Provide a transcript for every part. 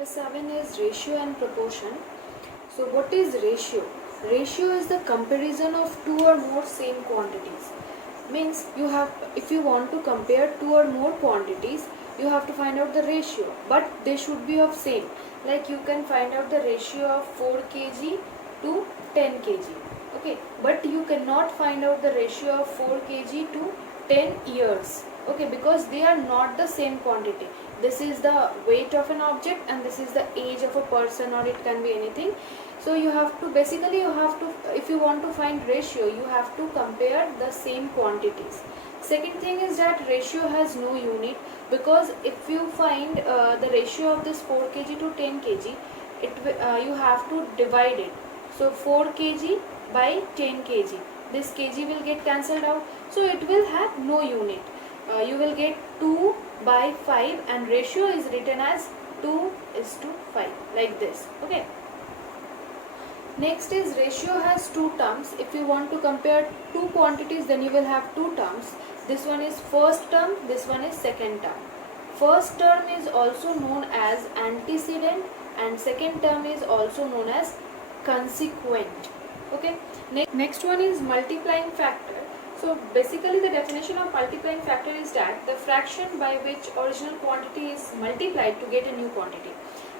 Chapter 7 is ratio and proportion. So what is ratio? Ratio is the comparison of two or more same quantities. Means if you want to compare two or more quantities, you have to find out the ratio, but they should be of same. Like you can find out the ratio of 4 kg to 10 kg. Okay, but you cannot find out the ratio of 4 kg to 10 years. Okay, because they are not the same quantity. This is the weight of an object and this is the age of a person, or it can be anything. So you have to if you want to find ratio, you have to compare the same quantities. Second thing is that ratio has no unit, because if you find the ratio of this 4 kg to 10 kg, you have to divide it. So 4 kg by 10 kg, this kg will get cancelled out, so it will have no unit. You will get 2 by 5 and ratio is written as 2:5, like this. Okay. Next is ratio has two terms. If you want to compare two quantities, then you will have two terms. This one is first term, this one is second term. First term is also known as antecedent and second term is also known as consequent. Okay. Next one is multiplying factor. So basically the definition of multiplying factor is that the fraction by which original quantity is multiplied to get a new quantity.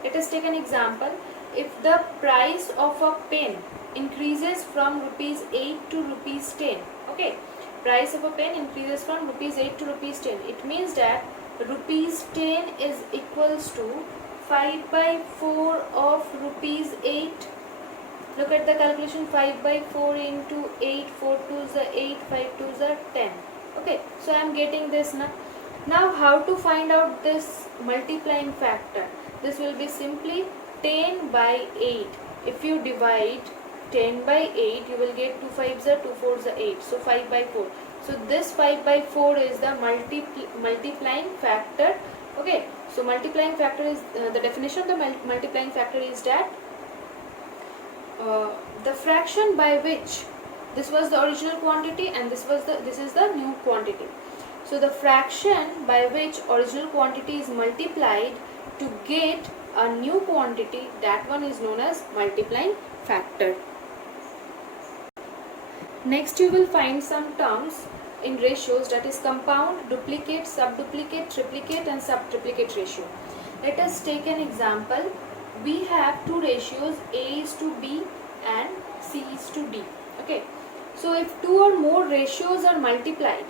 Let us take an example. If the price of a pen increases from rupees 8 to rupees 10, okay, price of a pen increases from rupees 8 to rupees 10, it means that rupees 10 is equals to 5 by 4 of rupees 8. Look at the calculation, 5 by 4 into 8, 4 2s are 8, 5 2s are 10. Okay, so I am getting this now. Now how to find out this multiplying factor? This will be simply 10 by 8. If you divide 10 by 8, you will get 2 5s are 2 4s are 8. So 5 by 4. So this 5 by 4 is the multiplying factor. Okay, so multiplying factor is the definition of the multiplying factor is that the fraction by which this was the original quantity and this is the new quantity. So the fraction by which original quantity is multiplied to get a new quantity, that one is known as multiplying factor. Next you will find some terms in ratios, that is compound, duplicate, subduplicate, triplicate and subtriplicate ratio. Let us take an example. We have two ratios, A is to B and C is to D. Okay. So if two or more ratios are multiplied,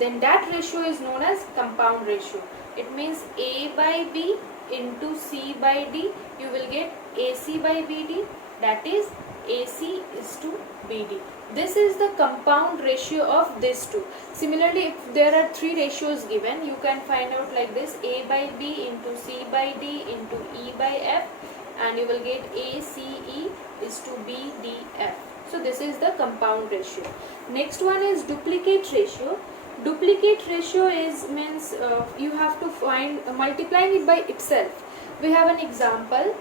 then that ratio is known as compound ratio. It means A by B into C by D, you will get AC by BD, that is AC is to BD. This is the compound ratio of these two. Similarly, if there are three ratios given, you can find out like this: A by B into C by D into E by F, and you will get ACE is to BDF. So this is the compound ratio. Next one is duplicate ratio. Duplicate ratio means you have to find multiplying it by itself. We have an example,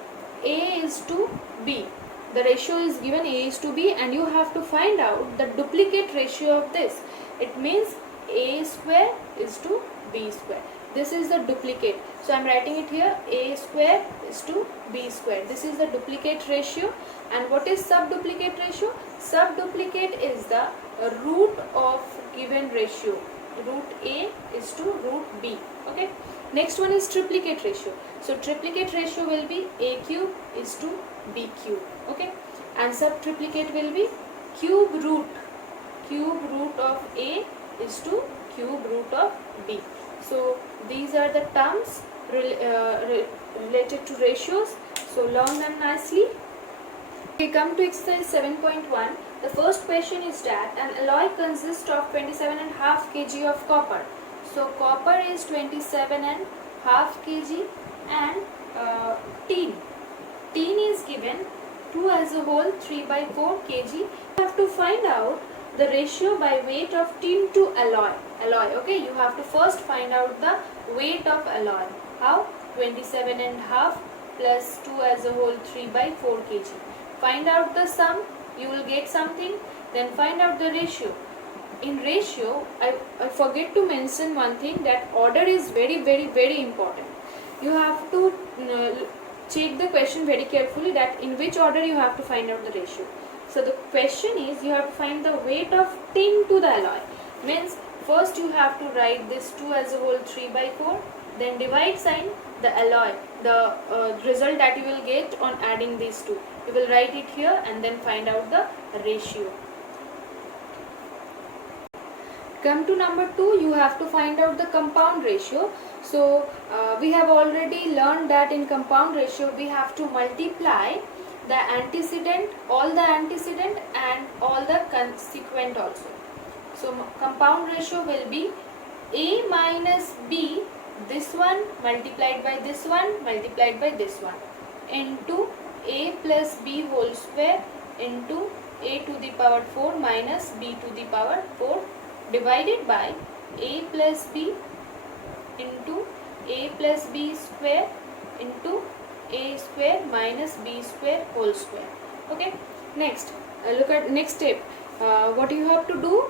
A is to B. The ratio is given, A is to B, and you have to find out the duplicate ratio of this. It means A square is to B square. This is the duplicate. So I am writing it here, A square is to B square. This is the duplicate ratio. And what is subduplicate ratio? Subduplicate is the root of given ratio. Root A is to root B. Okay. Next one is triplicate ratio. So triplicate ratio will be A cube is to B cube. Okay. And subtriplicate will be cube root. Cube root of A is to cube root of B. So these are the terms related to ratios. So learn them nicely. We come to exercise 7.1. The first question is that an alloy consists of 27.5 kg of copper. So copper is 27.5 kg and tin. Tin is given 2 as a whole 3 by 4 kg. You have to find out the ratio by weight of tin to alloy. Okay, you have to first find out the weight of alloy. How? 27.5 plus 2 as a whole 3 by 4 kg. Find out the sum, you will get something. Then find out the ratio. In ratio, I forget to mention one thing, that order is very important. you have to check the question very carefully, that in which order you have to find out the ratio. So the question is, you have to find the weight of tin to the alloy. Means first you have to write this 2 as a whole 3 by 4, then divide sign, the alloy, the result that you will get on adding these two. You will write it here and then find out the ratio. Come to number 2, you have to find out the compound ratio. So we have already learned that in compound ratio we have to multiply the antecedent, all the antecedent and all the consequent also. So compound ratio will be A minus B, this one multiplied by this one multiplied by this one, into A plus B whole square into A to the power 4 minus B to the power 4, divided by A plus B into A plus B square into A square minus B square whole square. Okay, next look at next step. What you have to do,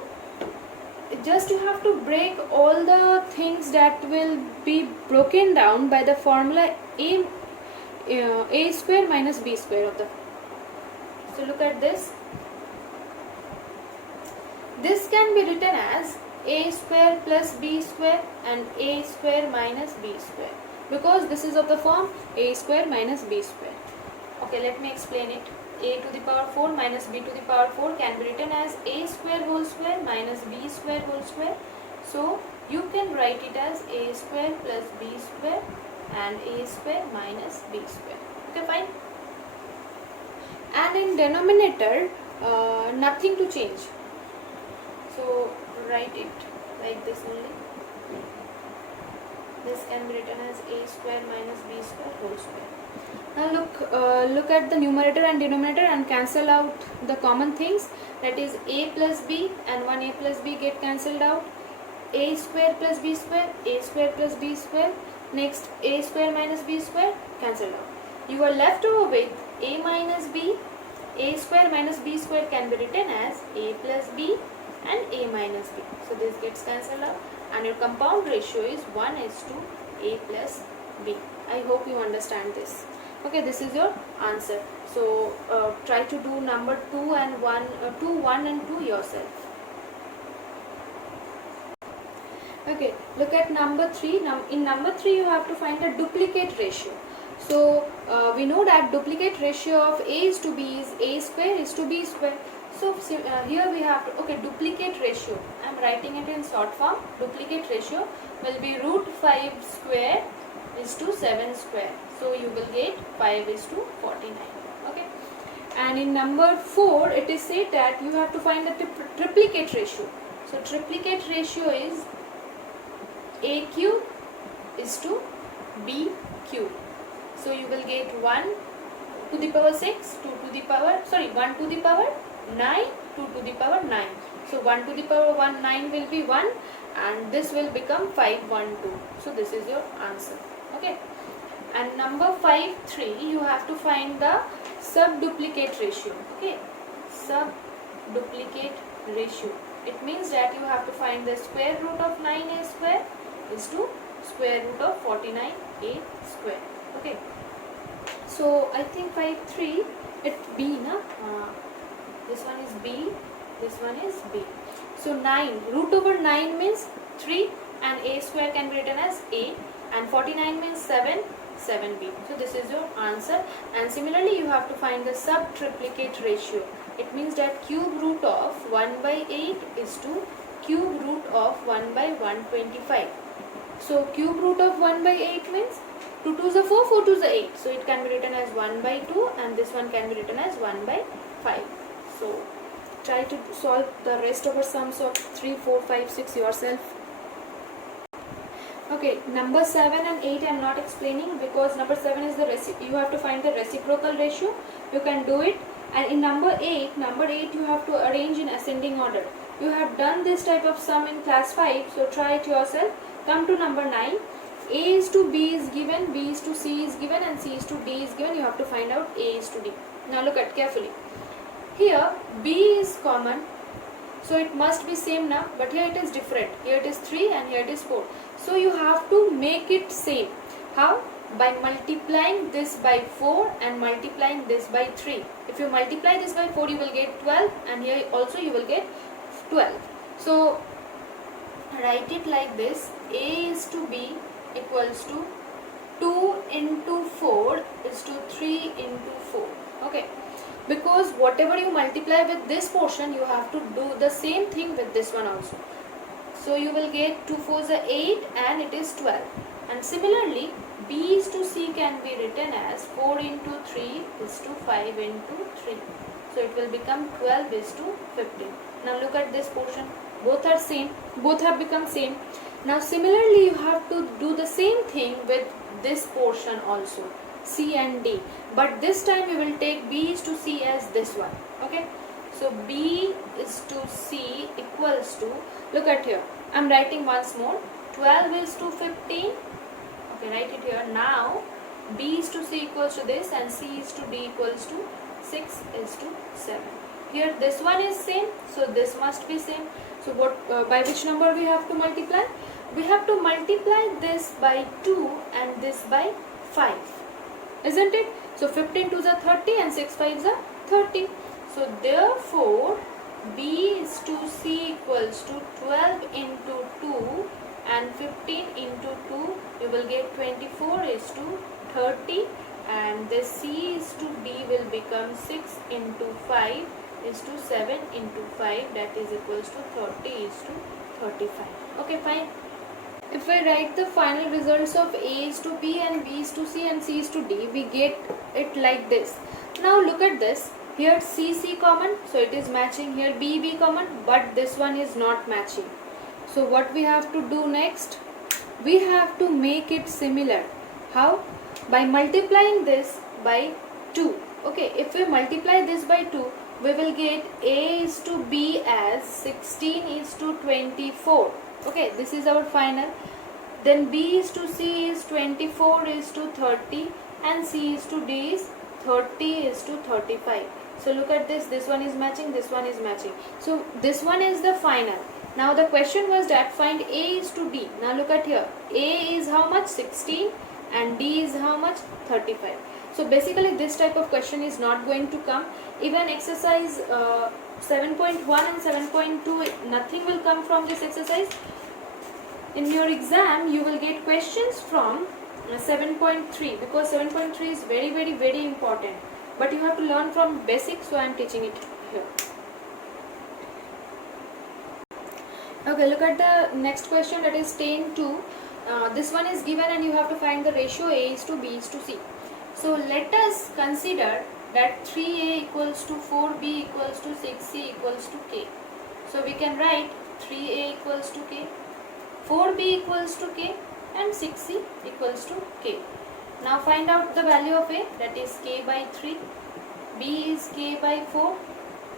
just you have to break all the things that will be broken down by the formula A square minus B square of the. So look at this. This can be written as A square plus B square and A square minus B square, because this is of the form A square minus B square. Okay, let me explain it. A to the power 4 minus B to the power 4 can be written as A square whole square minus B square whole square. So you can write it as A square plus B square and A square minus B square. Okay, fine. And in denominator, nothing to change. So write it like this only. This can be written as A square minus B square whole square. Now look at the numerator and denominator and cancel out the common things. That is A plus B and 1A plus B get cancelled out. A square plus B square, A square plus B square. Next A square minus B square cancelled out. You are left over with A minus B. A square minus B square can be written as A plus B and A minus B. So this gets cancelled out and your compound ratio is 1:2 A plus B. I hope you understand this. Okay, this is your answer. So try to do number 2 and 1, 2, 1 and 2 yourself. Okay, look at number 3. Now in number 3 you have to find a duplicate ratio. So we know that duplicate ratio of A is to B is A square is to B square. So here we have to, okay, duplicate ratio, I am writing it in short form. Duplicate ratio will be root 5 square is to 7 square. So you will get 5 is to 49. Okay, and in number 4 it is said that you have to find the triplicate ratio. So triplicate ratio is A cube is to B cube. So you will get 1 to the power 6, 2 to the power, 1 to the power 9, 2 to the power 9. So 1 to the power 1, 9 will be 1 and this will become 5, 1, 2. So this is your answer. Okay. And number 5, 3, you have to find the subduplicate ratio. Okay. Subduplicate ratio. It means that you have to find the square root of 9A square is to square root of 49A square. Okay. So I think 5, 3, it's B, na? This one is B, this one is B. So 9, root over 9 means 3 and A square can be written as A, and 49 means 7, 7B. So this is your answer. And similarly you have to find the subtriplicate ratio. It means that cube root of 1 by 8 is to cube root of 1 by 125. So cube root of 1 by 8 means 2 2s are 4, 4 2s are 8. So it can be written as 1 by 2 and this one can be written as 1 by 5. So try to solve the rest of our sums of 3, 4, 5, 6 yourself. Okay, number 7 and 8 I am not explaining because number 7 is you have to find the reciprocal ratio. You can do it. And in number 8 you have to arrange in ascending order. You have done this type of sum in class 5, so try it yourself. Come to number 9. A is to B is given, B is to C is given and C is to D is given. You have to find out A is to D. Now look at carefully. Here B is common, so it must be same now, but here it is different. Here it is 3 and here it is 4. So you have to make it same. How? By multiplying this by 4 and multiplying this by 3. If you multiply this by 4, you will get 12, and here also you will get 12. So write it like this: A is to B equals to 2 into 4 is to 3 into 4. Okay, because whatever you multiply with this portion, you have to do the same thing with this one also. So you will get 2 4s are 8 and it is 12. And similarly, B is to C can be written as 4 into 3 is to 5 into 3. So it will become 12 is to 15. Now look at this portion. Both are same. Both have become same. Now similarly, you have to do the same thing with this portion also, C and D. But this time we will take B is to C as this one. Okay. So B is to C equals to, look at here, I am writing once more, 12 is to 15. Okay, write it here. Now B is to C equals to this, and C is to D equals to 6 is to 7. Here this one is same, so this must be same. So what, by which number we have to multiply? We have to multiply this by 2 and this by 5, isn't it? So 15 2s are 30 and 6 5s are 30. So therefore B is to C equals to 12 into 2 and 15 into 2, you will get 24 is to 30, and this C is to D will become 6 into 5 is to 7 into 5, that is equals to 30 is to 35. Okay, fine. If I write the final results of A is to B and B is to C and C is to D, we get it like this. Now look at this. Here C common, so it is matching. Here B common, but this one is not matching. So what we have to do next? We have to make it similar. How? By multiplying this by 2. Okay, if we multiply this by 2, we will get A is to B as 16 is to 24. Okay, this is our final. Then B is to C is 24 is to 30, and C is to D is 30 is to 35. So look at this, this one is matching, this one is matching. So this one is the final. Now the question was that find A is to D. Now look at here, A is how much? 16, and D is how much? 35. So basically this type of question is not going to come. Even exercise 7.1 and 7.2, nothing will come from this exercise. In your exam, you will get questions from 7.3, because 7.3 is very important. But you have to learn from basics, so I am teaching it here. Okay, look at the next question, that is 10-2. This one is given and you have to find the ratio A is to B is to C. So let us consider that 3A equals to 4B equals to 6C equals to K. So we can write 3A equals to K, 4B equals to K, and 6C equals to K. Now find out the value of A, that is K by 3, B is K by 4,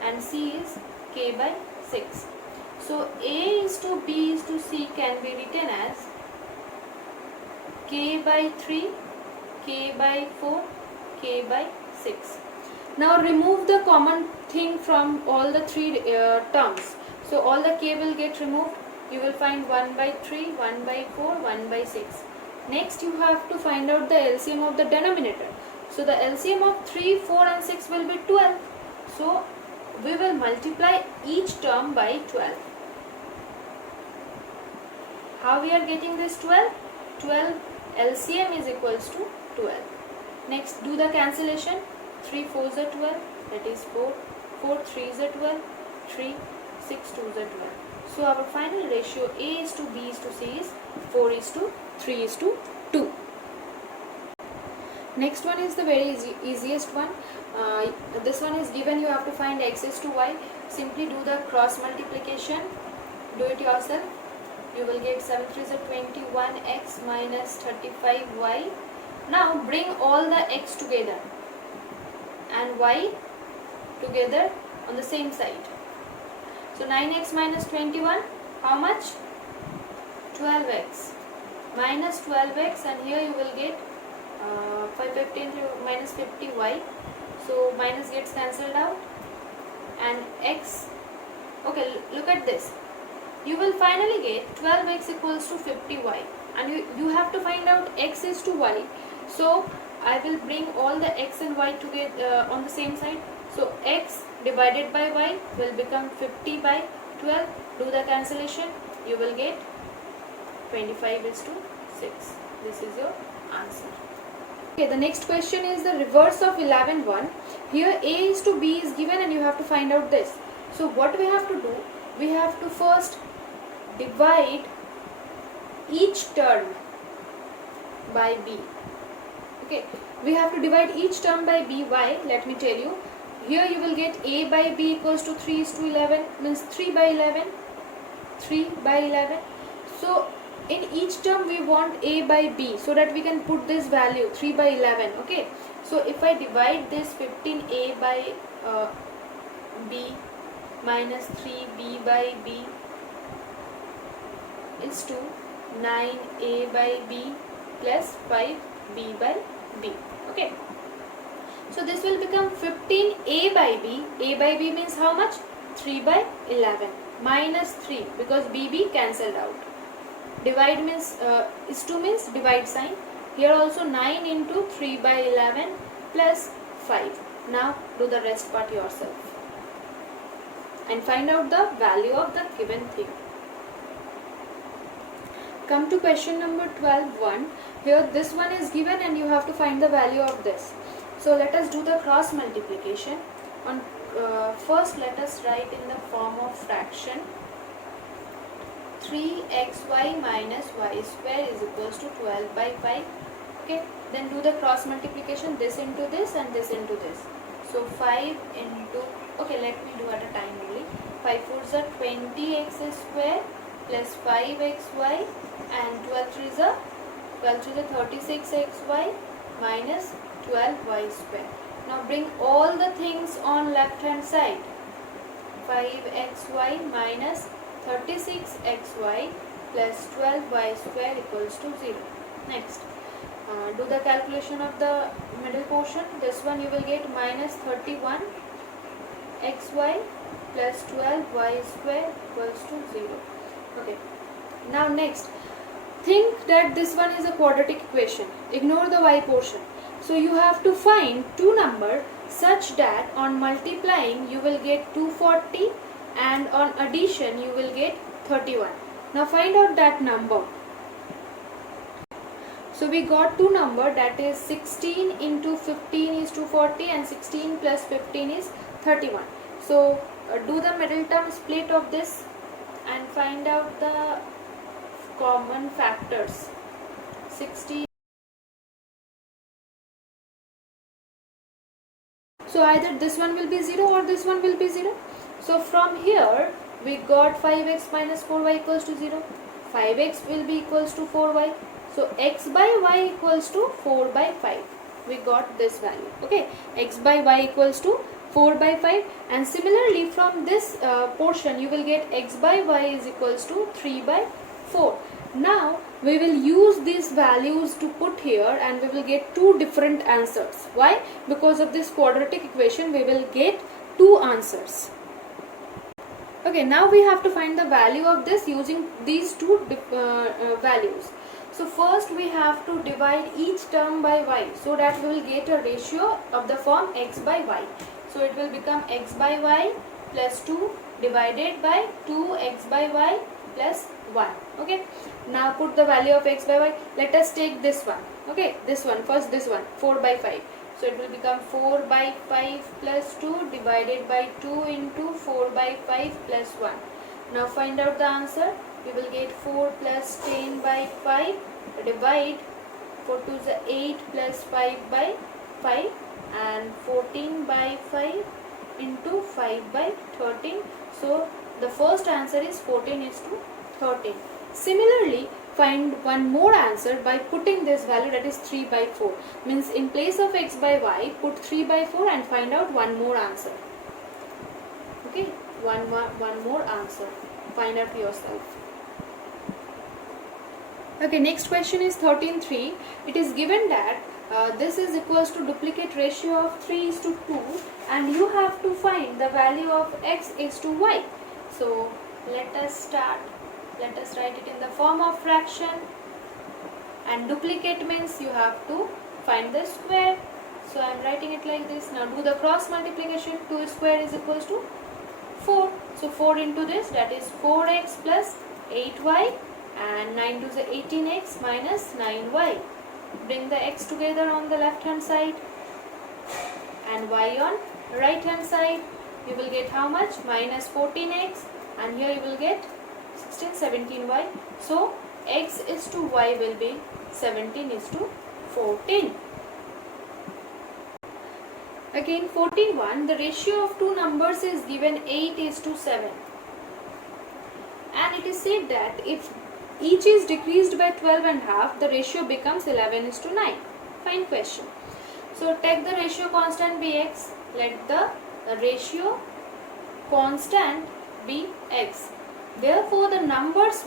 and C is K by 6. So A is to B is to C can be written as K by 3, K by 4, K by 6. Now remove the common thing from all the three terms. So all the K will get removed. You will find 1 by 3, 1 by 4, 1 by 6. Next you have to find out the LCM of the denominator. So the LCM of 3, 4 and 6 will be 12. So we will multiply each term by 12. How we are getting this 12? 12 LCM is equals to 12. Next do the cancellation. 3 4s are 12, that is 4, 4 3s are 12, 3, 6 2s are 12. So our final ratio A is to B is to C is 4 is to 3 is to 2. Next one is the very easiest one. This one is given, you have to find x is to y. Simply do the cross multiplication. Do it yourself. You will get 7 3s are 21x minus 35y. Now bring all the x together and y together on the same side. So 9x minus 21, how much? 12x minus 12x, and here you will get 515 minus 50y. So minus gets cancelled out, and x, okay, look at this. You will finally get 12x equals to 50y. and you have to find out x is to y. So I will bring all the x and y together on the same side. So x divided by y will become 50 by 12. Do the cancellation. You will get 25 is to 6. This is your answer. Okay, the next question is the reverse of 11 1. Here a is to b is given and you have to find out this. So what we have to do, we have to first divide each term by b. Okay, we have to divide each term by b. Why? Let me tell you. Here you will get a by b equals to 3 is to 11, means 3 by 11. 3 by 11. So in each term we want a by b, so that we can put this value 3 by 11. Okay, so if I divide this 15a by b minus 3b by b is to 9a by b plus 5b by b. Okay, so this will become 15a by b. A by b means how much? 3 by 11 minus 3, because bb cancelled out. Divide means is to means divide sign. Here also 9 into 3 by 11 plus 5. Now do the rest part yourself and find out the value of the given thing. Come to question number 12.1. Here this one is given and you have to find the value of this. So let us do the cross multiplication. On first let us write in the form of fraction. 3xy minus y square is equals to 12 by 5. Okay, then do the cross multiplication, this into this and this into this. So 5 into, okay, let me do at a time only. 5 4s are 20x square plus 5xy and 12 3s are 36xy minus 12y square. Now bring all the things on left hand side. 5xy minus 36xy plus 12y square equals to 0. Next, do the calculation of the middle portion. This one you will get minus 31xy plus 12y square equals to 0. Okay. Now next, think that this one is a quadratic equation. Ignore the y portion. So you have to find two numbers such that on multiplying you will get 240 and on addition you will get 31. Now find out that number. So we got two numbers, that is 16 into 15 is 240 and 16 plus 15 is 31. So do the middle term split of this and find out the common factors. 60. So either this one will be 0 or this one will be 0. So from here we got 5x minus 4y equals to 0. 5x will be equals to 4y. So x by y equals to 4 by 5. We got this value. Okay, x by y equals to 4 by 5. And similarly from this portion you will get x by y is equals to 3 by 4. Now we will use these values to put here and we will get two different answers. Why? Because of this quadratic equation we will get two answers. Okay, now we have to find the value of this using these two values. So first we have to divide each term by y, so that we will get a ratio of the form x by y. So it will become x by y plus 2 divided by 2x by y plus 1. Okay, now put the value of x by y. Let us take this one. Okay, this one first, this one 4 by 5. So it will become 4 by 5 plus 2 divided by 2 into 4 by 5 plus 1. Now find out the answer. We will get 4 plus 10 by 5, divide 4 to the 8 plus 5 by 5 and 14 by 5 into 5 by 13. So the first answer is 14 is to 13. Similarly, find one more answer by putting this value, that is 3 by 4. Means in place of x by y, put 3 by 4 and find out one more answer. Okay, one more answer. Find out yourself. Okay, next question is 13.3. It is given that this is equals to duplicate ratio of 3 is to 2 and you have to find the value of x is to y. So let us start. Let us write it in the form of fraction. and duplicate means you have to find the square. So I am writing it like this. Now do the cross multiplication. 2 square is equals to 4. So 4 into this, that is 4x plus 8y, and 9 to the 18x minus 9y. Bring the x together on the left hand side and y on right hand side. You will get how much? Minus 14x, and here you will get 16, 17y. So x is to y will be 17 is to 14. Again 14.1, the ratio of two numbers is given 8 is to 7. And it is said that if each is decreased by 12.5, the ratio becomes 11 is to 9. Fine question. So take the ratio constant be x. Let the ratio constant be x. Therefore the numbers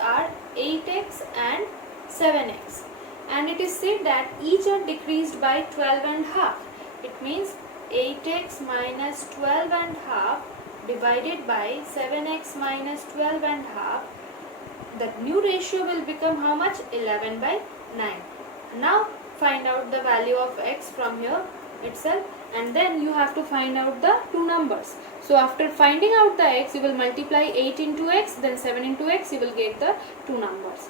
are 8x and 7x. And it is said that each are decreased by 12.5. It means 8x minus 12.5 divided by 7x minus 12.5. The new ratio will become how much? 11 by 9. Now find out the value of x from here itself, and then you have to find out the two numbers. So after finding out the x, you will multiply 8 into x, then 7 into x, you will get the two numbers.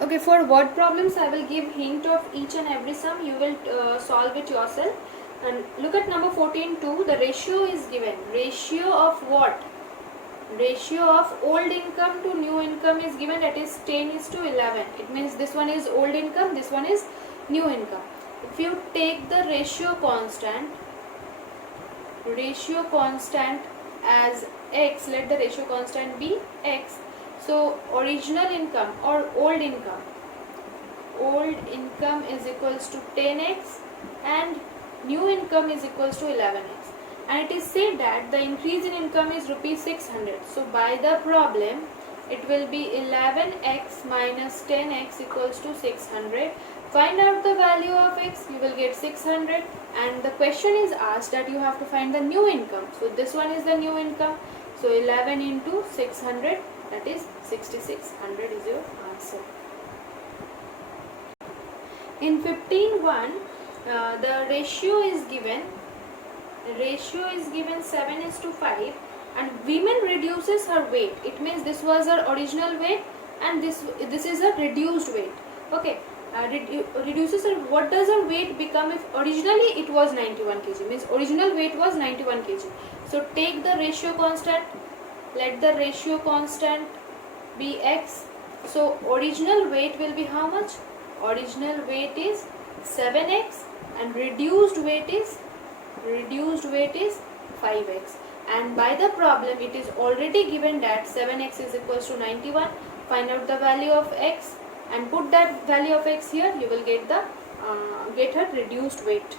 Okay, for word problems I will give hint of each and every sum. You will solve it yourself. And look at number 14.2. The ratio is given. Ratio of what? Ratio of old income to new income is given, that is 10 is to 11. It means this one is old income, this one is new income. If you take the ratio constant as x, let the ratio constant be x. So original income or old income is equals to 10x and new income is equals to 11x. And it is said that the increase in income is rupees 600. So by the problem, it will be 11x minus 10x equals to 600. Find out the value of x, you will get 600. And the question is asked that you have to find the new income. So this one is the new income. So 11 into 600, that is 6600 is your answer. In 15.1, the ratio is given 7 is to 5, and women reduces her weight. It means this was her original weight and this is a reduced weight. Okay, reduces her. What does her weight become if originally it was 91 kg? Means original weight was 91 kg. So take the ratio constant. Let the ratio constant be x. So original weight will be how much? Original weight is 7x and reduced weight is 5x. And by the problem it is already given that 7x is equals to 91. Find out the value of x and put that value of x here. You will get the her reduced weight.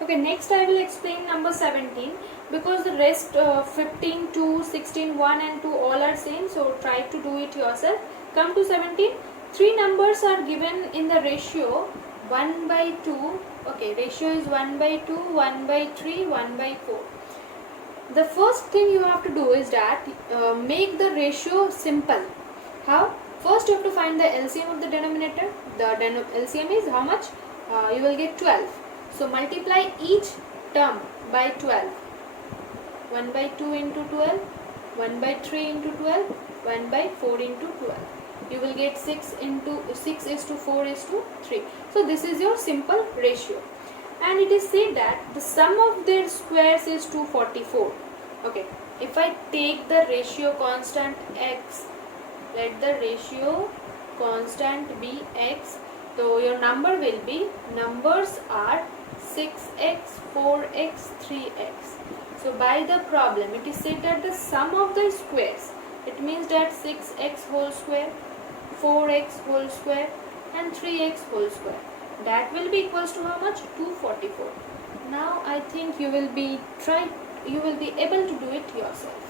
Okay, next I will explain number 17, because the rest 15, 2, 16, 1 and 2 all are same. So try to do it yourself. Come to 17. Three numbers are given in the ratio 1 by 2. Okay, ratio is 1 by 2, 1 by 3, 1 by 4. The first thing you have to do is that make the ratio simple. How? First you have to find the LCM of the denominator. The LCM is how much? You will get 12. So multiply each term by 12. 1 by 2 into 12, 1 by 3 into 12, 1 by 4 into 12. You will get 6 is to 4 is to 3. So this is your simple ratio. And it is said that the sum of their squares is 244. Okay, if I take the ratio constant x, let the ratio constant be x, so your number will be, numbers are 6x, 4x, 3x. So by the problem it is said that the sum of the squares, it means that 6x whole square, 4x whole square and 3x whole square, that will be equals to how much? 244. Now I think you will be able to do it yourself.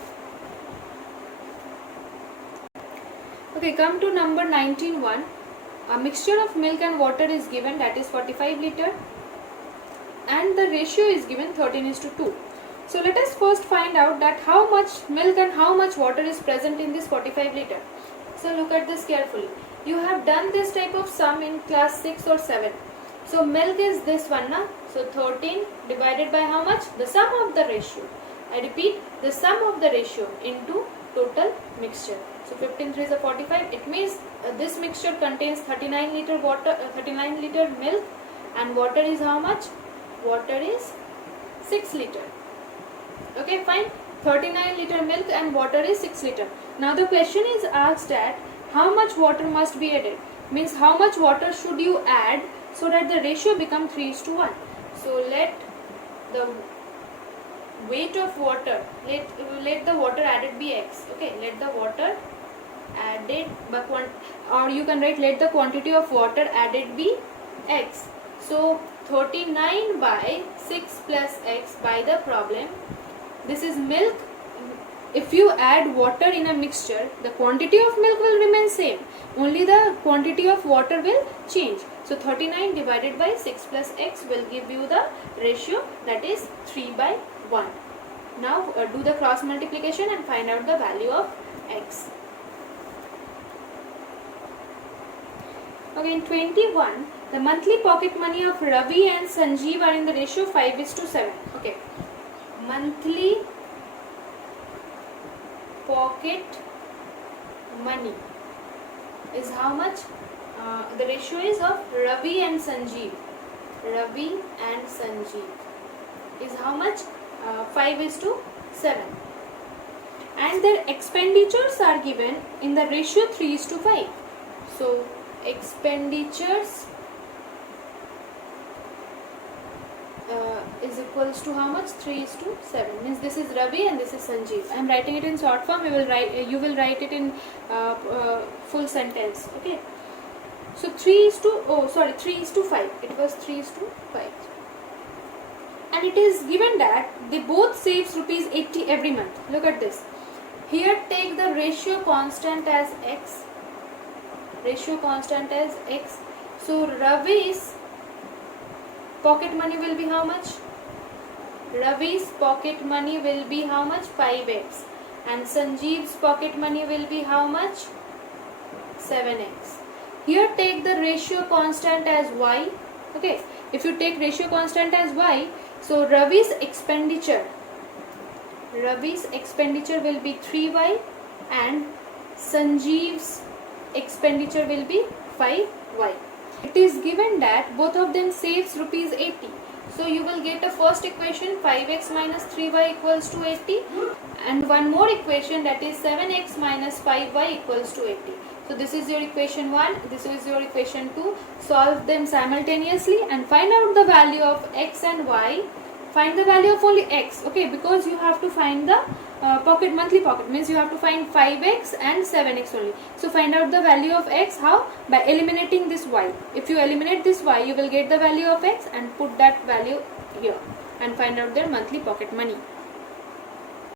Okay, come to number 19.1. A mixture of milk and water is given, that is 45 liter, and the ratio is given 13 is to 2. So let us first find out that how much milk and how much water is present in this 45 liter. So look at this carefully. You have done this type of sum in class 6 or 7. So milk is this one, na? So 13 divided by how much? The sum of the ratio. I repeat, the sum of the ratio into total mixture. So 15 3 is a 45. It means this mixture contains 39 liter water, 39 liter milk, and water is how much? Water is 6 liter. Okay, fine. 39 liter milk and water is 6 liter. Now the question is asked at how much water must be added. Means how much water should you add so that the ratio become 3:1. So let the weight of water, let the water added be x. Okay, let the water added by or you can write let the quantity of water added be x. So 39 by 6 plus x by the problem. This is milk. If you add water in a mixture, the quantity of milk will remain same. Only the quantity of water will change. So 39 divided by 6 plus x will give you the ratio, that is 3/1. Now do the cross multiplication and find out the value of x. Okay, in 21, the monthly pocket money of Ravi and Sanjeev are in the ratio 5:7. Okay, monthly pocket money is how much? The ratio is of Ravi and Sanjeev. Ravi and Sanjeev is how much? 5:7. And their expenditures are given in the ratio 3:5. So expenditures is equals to how much? 3:7. Means this is Ravi and this is Sanjeev. I am writing it in short form. You will write it in full sentence. Okay. So 3:5. It was 3:5. And it is given that they both saves rupees 80 every month. Look at this. Here take the ratio constant as x. Ratio constant as x. So Ravi's pocket money will be how much? Ravi's pocket money will be how much? 5x. And Sanjeev's pocket money will be how much? 7x. Here take the ratio constant as y. Okay, if you take ratio constant as y, so Ravi's expenditure will be 3y and Sanjeev's expenditure will be 5y. It is given that both of them saves rupees 80. So you will get a first equation 5x minus 3y equals to 80 and one more equation, that is 7x minus 5y equals to 80. So this is your equation 1, this is your equation 2. Solve them simultaneously and find out the value of x and y. Find the value of only x, okay, because you have to find the monthly pocket, means you have to find 5x and 7x only. So find out the value of x, how? By eliminating this y. If you eliminate this y, you will get the value of x and put that value here and find out their monthly pocket money.